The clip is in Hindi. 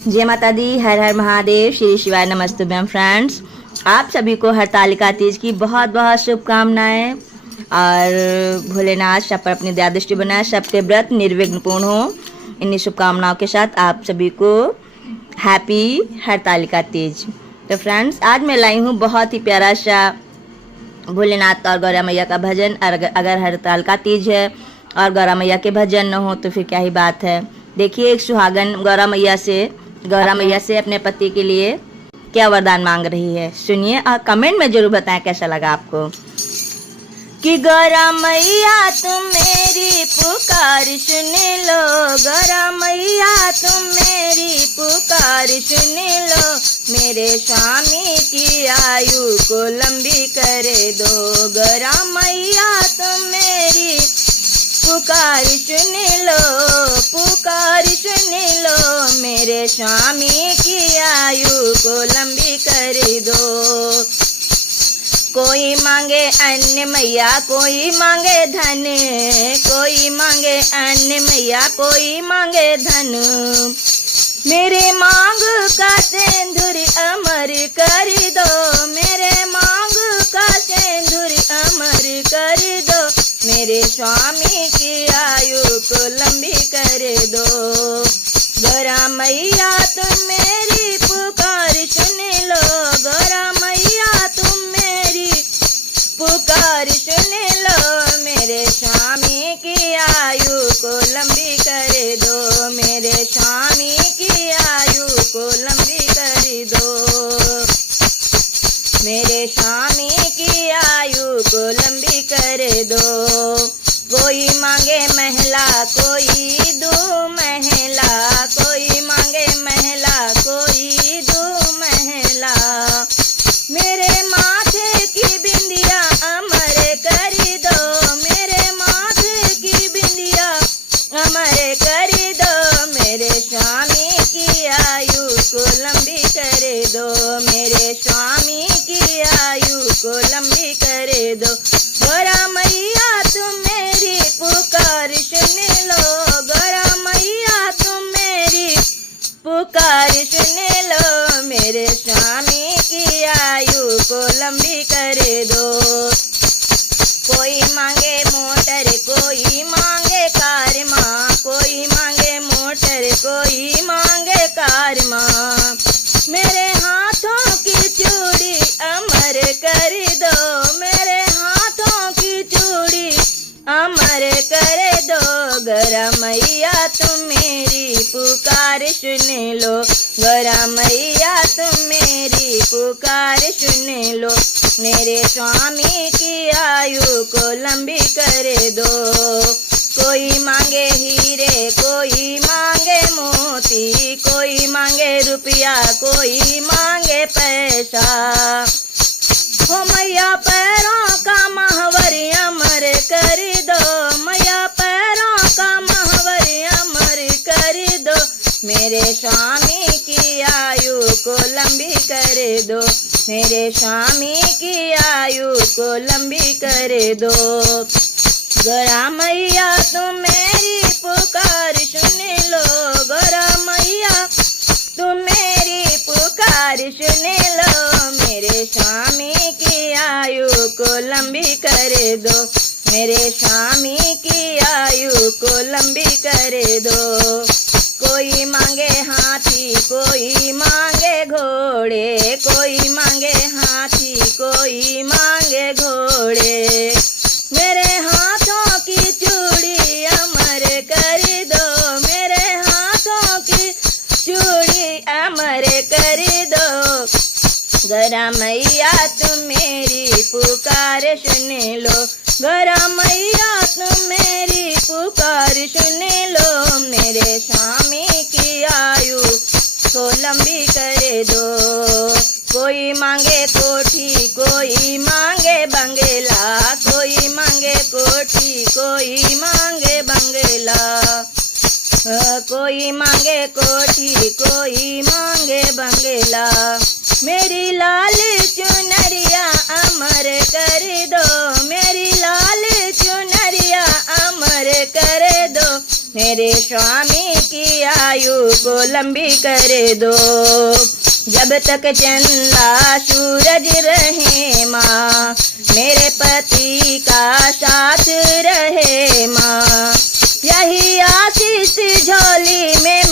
जय माता दी, हर हर महादेव, श्री शिवाय नमस्तुभ्यम। फ्रेंड्स, आप सभी को हरतालिका तीज की बहुत बहुत शुभकामनाएं और भोलेनाथ सब पर अपनी दया दृष्टि बनाए, सबके व्रत निर्विघ्न पूर्ण हो। इन्हीं शुभकामनाओं के साथ आप सभी को हैप्पी हरतालिका तीज। तो फ्रेंड्स, आज मैं लाई हूँ बहुत ही प्यारा सा भोलेनाथ और गौरा मैया का भजन। अगर हरतालिका तीज है और गौरा मैया के भजन न हो तो फिर क्या ही बात है। देखिए, एक सुहागन गौरा मैया से अपने पति के लिए क्या वरदान मांग रही है, सुनिए और कमेंट में जरूर बताएं कैसा लगा आपको। कि गौरा मैया तुम मेरी पुकार सुन लो, गौरा मैया तुम मेरी पुकार सुन लो, मेरे स्वामी की आयु को लंबी करे दो। गौरा मैया तुम मेरी पुकार सुन लो, पुकार सुन लो, मेरे स्वामी की आयु को लंबी कर दो। कोई मांगे अन्न मैया, कोई मांगे धन, कोई मांगे अन्न मैया, कोई मांगे धन, मेरे मांग का सिंदूर अमर कर दो, मेरे मांग का सिंदूर अमर कर दो, मेरे स्वामी की आयु को लंबी कर दो। गौरा मैया तुम मेरी पुकार सुन लो, गौरा मैया तुम मेरी पुकार सुन लो, मेरे स्वामी की आयु को लंबी कर दो, मेरे स्वामी की आयु को लंबी कर दो, मेरे स्वामी की आयु को लंबी कर दो। कोई मांगे महला, कोई दो महला, कोई मांगे महला, कोई दो महला, मेरे माथे की बिंदिया अमर कर दो, मेरे माथे की बिंदिया अमर कर दो, मेरे स्वामी की आयु को लंबी कर दो, मेरे स्वामी की आयु को लंबी कर दो। गौरा मैया तुम मेरी पुकार सुन लो, गौरा मैया तुम मेरी पुकार सुन लो, मेरे स्वामी की आयु को लंबी कर दो। कोई मांगे मोटर, कोई मांगे कार माँ, कोई मांगे मोटर, कोई मांगे कार माँ, मेरे हाथों की चूड़ी अमर कर दो, मेरे हाथों की चूड़ी अमर कर दो। गौरा मैया तुम मेरी पुकार सुन लो, गौरा मैया तुम मेरी पुकार सुन लो, मेरे स्वामी की आयु को लंबी कर दो। कोई मांगे हीरे, कोई मांगे मोती, कोई मांगे रुपया, कोई मांगे पैसा, हो मैया पैरों का महवर अमर कर दो, मैया पैरों का महवर अमर कर दो, मेरे स्वामी की आयु को लंबी कर दो, मेरे स्वामी की आयु को लंबी कर दो। गौरा मैया तुम मेरी पुकार सुन लो, गौरा मैया तुम मेरी पुकार सुन लो, मेरे स्वामी की आयु को लंबी कर दो, मेरे स्वामी की आयु को लंबी कर दो। कोई मांगे हाथी, कोई मांगे घोड़े, कोई मांगे हाथी, कोई मांगे घोड़े, मेरे हाथों की चूड़ी अमर कर दो, मेरे हाथों की चूड़ी अमर कर दो। गौरा मैया तुम मेरी पुकार सुन लो, गौरा मैया तुम मेरी पुकार सुन लो, मेरे स्वामी की आयु को लंबी कर दो। कोई मांगे कोठी, कोई मांगे बंगला, कोई मांगे कोठी, कोई मांगे बंगला, कोई मांगे कोठी, कोई मांगे बंगला, मेरी लाल चुनरिया अमर कर दो, मेरी लाल चुनरिया अमर कर दो, मेरे स्वामी की आयु को लंबी कर दो। जब तक चंदा सूरज रहे माँ, मेरे पति का साथ रहे माँ। यही आशीष झोली में